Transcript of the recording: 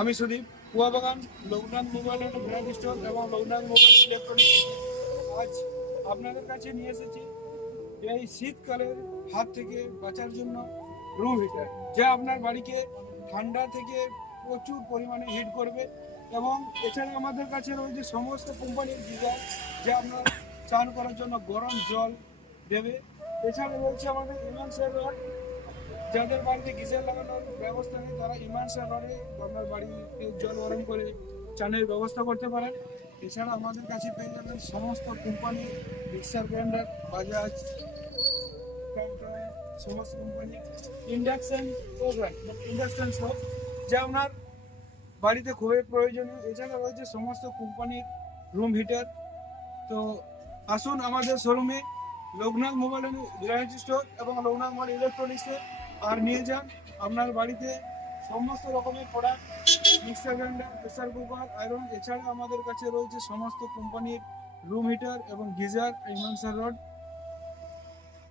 আমি Sudip, Kuabagan, Loknath mobile and brand store এবং Loknath mobile electronics. আজ আপনাদের কাছে নিয়ে এসেছি এই শীতকালের হাত থেকে বাঁচার জন্য রুম হিটার, যা আপনার বাড়িকে ঠান্ডা থেকে প্রচুর পরিমাণে হিট করবে। এবং এছাড়া আমাদের কাছে রয়েছে সমস্ত কোম্পানির গিজার, যা আপনার চান করার জন্য গরম জল দেবে। এছাড়া রয়েছে আমাদের ইমার্সেল রড, যাদের বাড়িতে গিজার লাগানোর ব্যবস্থা নেই তারা ইমার্সেল রডে আপনার বাড়িতে জল গরম করে চানের ব্যবস্থা করতে পারেন। এছাড়া আমাদের কাছে পেয়ে যাবেন সমস্ত কোম্পানির মিক্সার গ্রাইন্ডার, বাজাজ, সমস্ত company induction oven, induction stove, যা আপনার বাড়িতে খুবই প্রয়োজনীয়। এছাড়া রয়েছে সমস্ত কোম্পানির রুম হিটার। তো আসুন আমাদের শোরুমে, লোকনাথ মোবাইল রিলায়েন্স স্টোর এবং লোকনাথ মোবাইল ইলেকট্রনিক্সে, আর নিয়ে যান আপনার বাড়িতে সমস্ত রকমের product, mixer grinder, pressure cooker, iron. এছাড়া আমাদের কাছে রয়েছে সমস্ত কোম্পানির রুম হিটার এবং গিজার, ইমার্সাল রড।